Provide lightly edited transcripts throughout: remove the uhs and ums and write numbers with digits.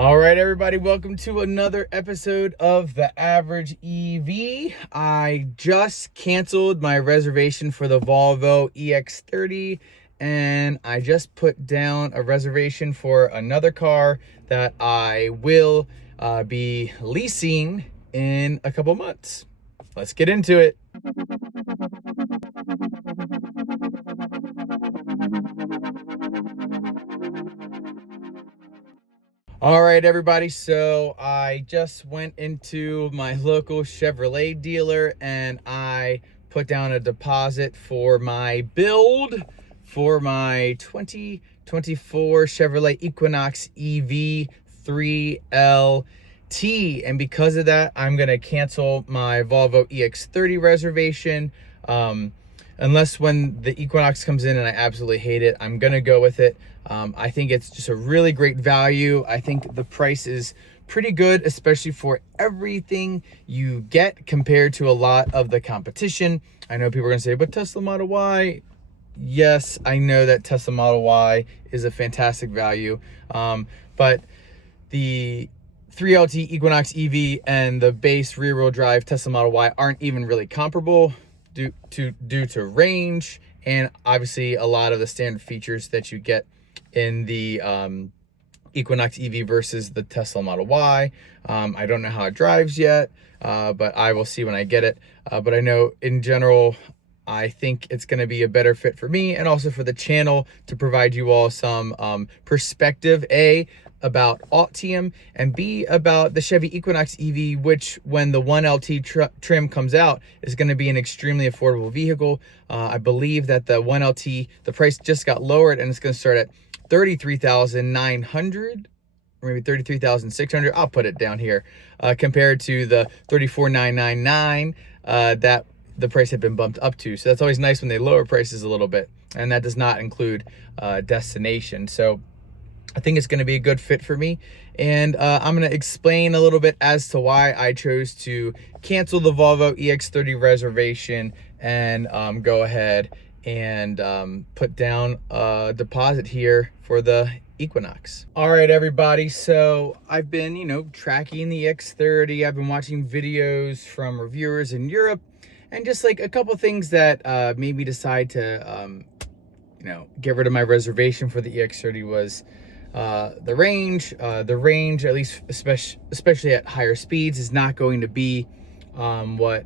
All right, everybody, welcome to another episode of The Average EV. I just canceled my reservation for the Volvo EX30, and I just put down a reservation for another car that I will be leasing in a couple months. Let's get into it. All right, everybody, so I just went into my local Chevrolet dealer and I put down a deposit for my build for my 2024 Chevrolet Equinox EV 3LT. And because of that, I'm going to cancel my Volvo EX30 reservation. Unless when the Equinox comes in and I absolutely hate it, I'm going to go with it. I think it's just a really great value. I think the price is pretty good, especially for everything you get compared to a lot of the competition. I know people are going to say, but Tesla Model Y. Yes, I know that Tesla Model Y is a fantastic value. But the 3LT Equinox EV and the base rear-wheel drive Tesla Model Y aren't even really comparable due to range and obviously a lot of the standard features that you get in the Equinox EV versus the Tesla Model Y. I don't know how it drives yet, but I will see when I get it. But I know in general, I think it's going to be a better fit for me and also for the channel to provide you all some perspective, A, about Altium, and B, about the Chevy Equinox EV, which when the 1LT trim comes out is going to be an extremely affordable vehicle. I believe that the 1LT, the price just got lowered and it's going to start at $33,900 or maybe $33,600. I'll put it down here, compared to the $34,999 that the price had been bumped up to. So that's always nice when they lower prices a little bit, and that does not include destination. So I think it's going to be a good fit for me, and I'm going to explain a little bit as to why I chose to cancel the Volvo EX30 reservation and go ahead and put down a deposit here for the Equinox. All right, everybody, so I've been, tracking the EX30. I've been watching videos from reviewers in Europe, and just like a couple things that made me decide to, get rid of my reservation for the EX30 was the range. The range, at least especially at higher speeds, is not going to be what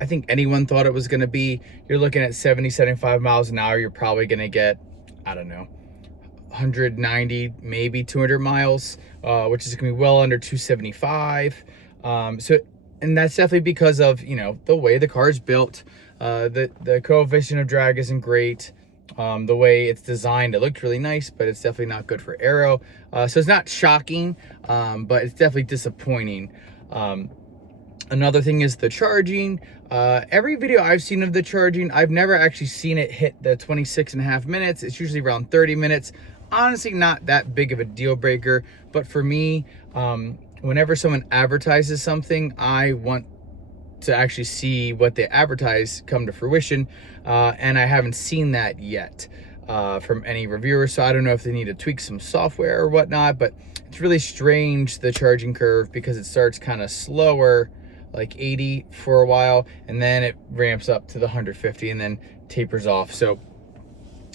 I think anyone thought it was going to be. You're looking at 70, 75 miles an hour. You're probably going to get, I don't know, 190, maybe 200 miles, which is going to be well under 275. And that's definitely because of, the way the car is built. The coefficient of drag isn't great. The way it's designed, it looked really nice, but it's definitely not good for aero. So it's not shocking, but it's definitely disappointing. Another thing is the charging. Every video I've seen of the charging, I've never actually seen it hit the 26.5 minutes. It's usually around 30 minutes. Honestly, not that big of a deal breaker, but for me, whenever someone advertises something, I want to actually see what they advertise come to fruition, and I haven't seen that yet from any reviewers. So I don't know if they need to tweak some software or whatnot, but it's really strange, the charging curve, because it starts kind of slower, like 80 for a while, and then it ramps up to the 150 and then tapers off. So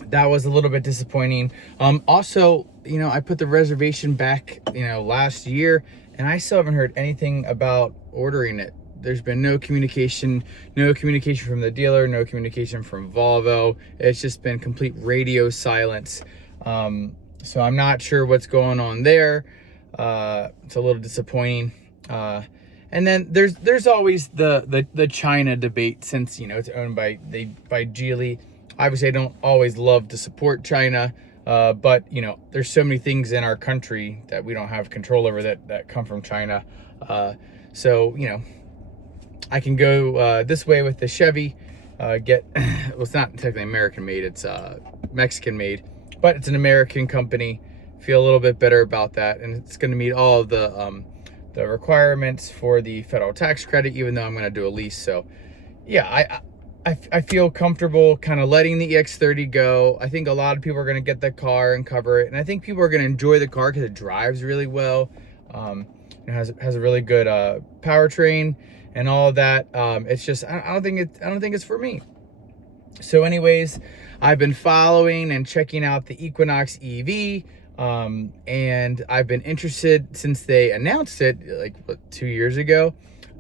that was a little bit disappointing. Also, I put the reservation back, last year, and I still haven't heard anything about ordering it. There's been no communication from the dealer, no communication from Volvo. It's just been complete radio silence. So I'm not sure what's going on there. It's a little disappointing. And then there's always the China debate, since it's owned by Geely. Obviously, I don't always love to support China, but there's so many things in our country that we don't have control over that come from China. So I can go this way with the Chevy, well, it's not technically American made, it's Mexican made, but it's an American company. Feel a little bit better about that, and it's going to meet all of the requirements for the federal tax credit, even though I'm going to do a lease. So yeah, I feel comfortable kind of letting the EX30 go. I think a lot of people are going to get the car and cover it, and I think people are going to enjoy the car because it drives really well. It has a really good powertrain and all of that. It's just I don't think it's for me. So anyways, I've been following and checking out the Equinox EV, and I've been interested since they announced it like 2 years ago.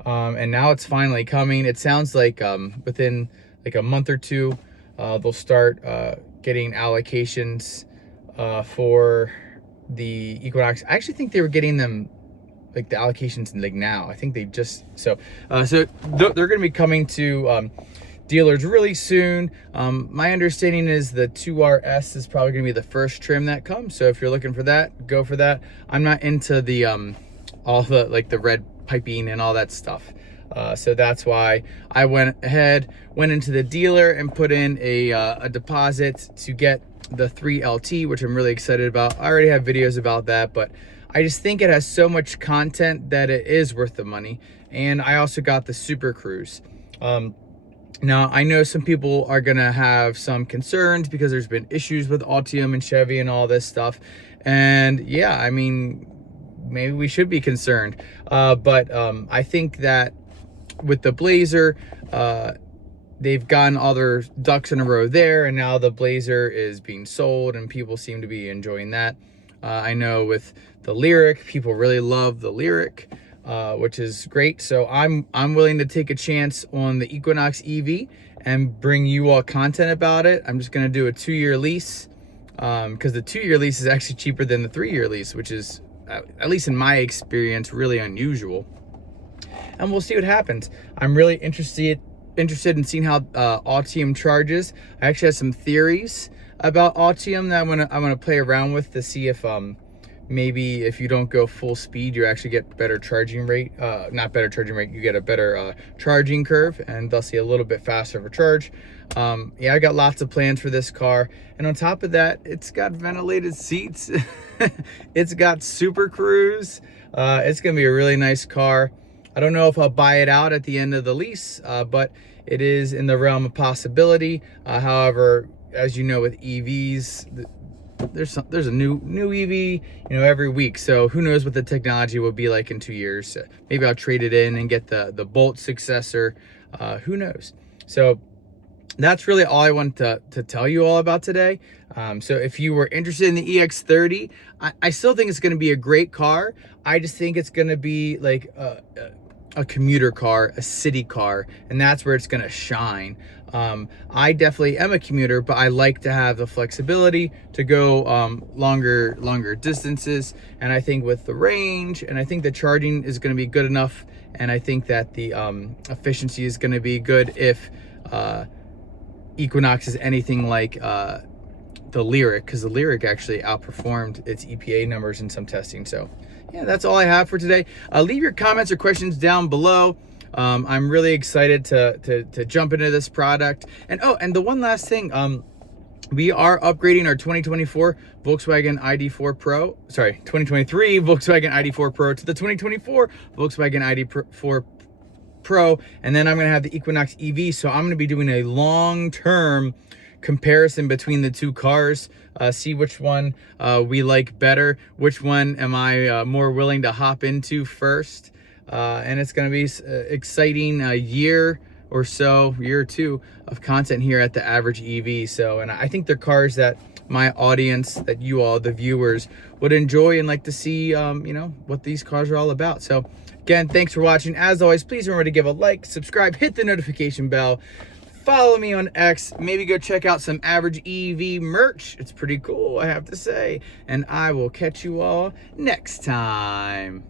And now it's finally coming. It sounds like within like a month or two, they'll start getting allocations for the Equinox. I actually think they were getting them like the allocations like now. I think they just so they're going to be coming to dealers really soon. My understanding is the 2RS is probably going to be the first trim that comes. So if you're looking for that, go for that. I'm not into the all the like the red piping and all that stuff, so that's why I went into the dealer and put in a deposit to get the 3LT, which I'm really excited about. I already have videos about that, but I just think it has so much content that it is worth the money. And I also got the Super Cruise. Now I know some people are gonna have some concerns because there's been issues with Altium and Chevy and all this stuff, and yeah, I mean, maybe we should be concerned, but I think that with the Blazer, they've gotten all their ducks in a row there, and now the Blazer is being sold and people seem to be enjoying that. I know with the Lyriq, people really love the Lyriq, which is great. So I'm willing to take a chance on the Equinox EV and bring you all content about it. I'm just gonna do a 2-year lease, because the 2-year lease is actually cheaper than the 3-year lease, which is, at least in my experience, really unusual. And we'll see what happens. I'm really interested in seeing how Altium charges. I actually have some theories about Altium that I want to play around with to see if maybe if you don't go full speed, you actually get better charging rate. Not better charging rate, you get a better charging curve, and thus a little bit faster of a charge. Yeah, I got lots of plans for this car, and on top of that, it's got ventilated seats. It's got Super Cruise. It's gonna be a really nice car. I don't know if I'll buy it out at the end of the lease, but it is in the realm of possibility. However, as you know, with EVs, there's a new EV, every week. So who knows what the technology will be like in 2 years. Maybe I'll trade it in and get the Bolt successor. Who knows? So that's really all I want to tell you all about today. So if you were interested in the EX30, I still think it's going to be a great car. I just think it's going to be like a commuter car, a city car, and that's where it's going to shine. I definitely am a commuter, but I like to have the flexibility to go longer distances. And I think with the range, and I think the charging is going to be good enough, and I think that the efficiency is going to be good if Equinox is anything like the Lyriq, because the Lyriq actually outperformed its EPA numbers in some testing. So yeah, that's all I have for today. Leave your comments or questions down below. I'm really excited to jump into this product. And and the one last thing, we are upgrading our 2024 Volkswagen ID4 Pro, 2023 Volkswagen ID4 Pro to the 2024 Volkswagen ID4 Pro, and then I'm going to have the Equinox EV. So I'm going to be doing a long-term comparison between the two cars, see which one we like better, which one am I more willing to hop into first. And it's going to be exciting year or two of content here at the Average EV. So, and I think they're cars that my audience, that you all, the viewers, would enjoy and like to see, what these cars are all about. So again, thanks for watching. As always, please remember to give a like, subscribe, hit the notification bell, follow me on X, maybe go check out some Average EV merch. It's pretty cool, I have to say. And I will catch you all next time.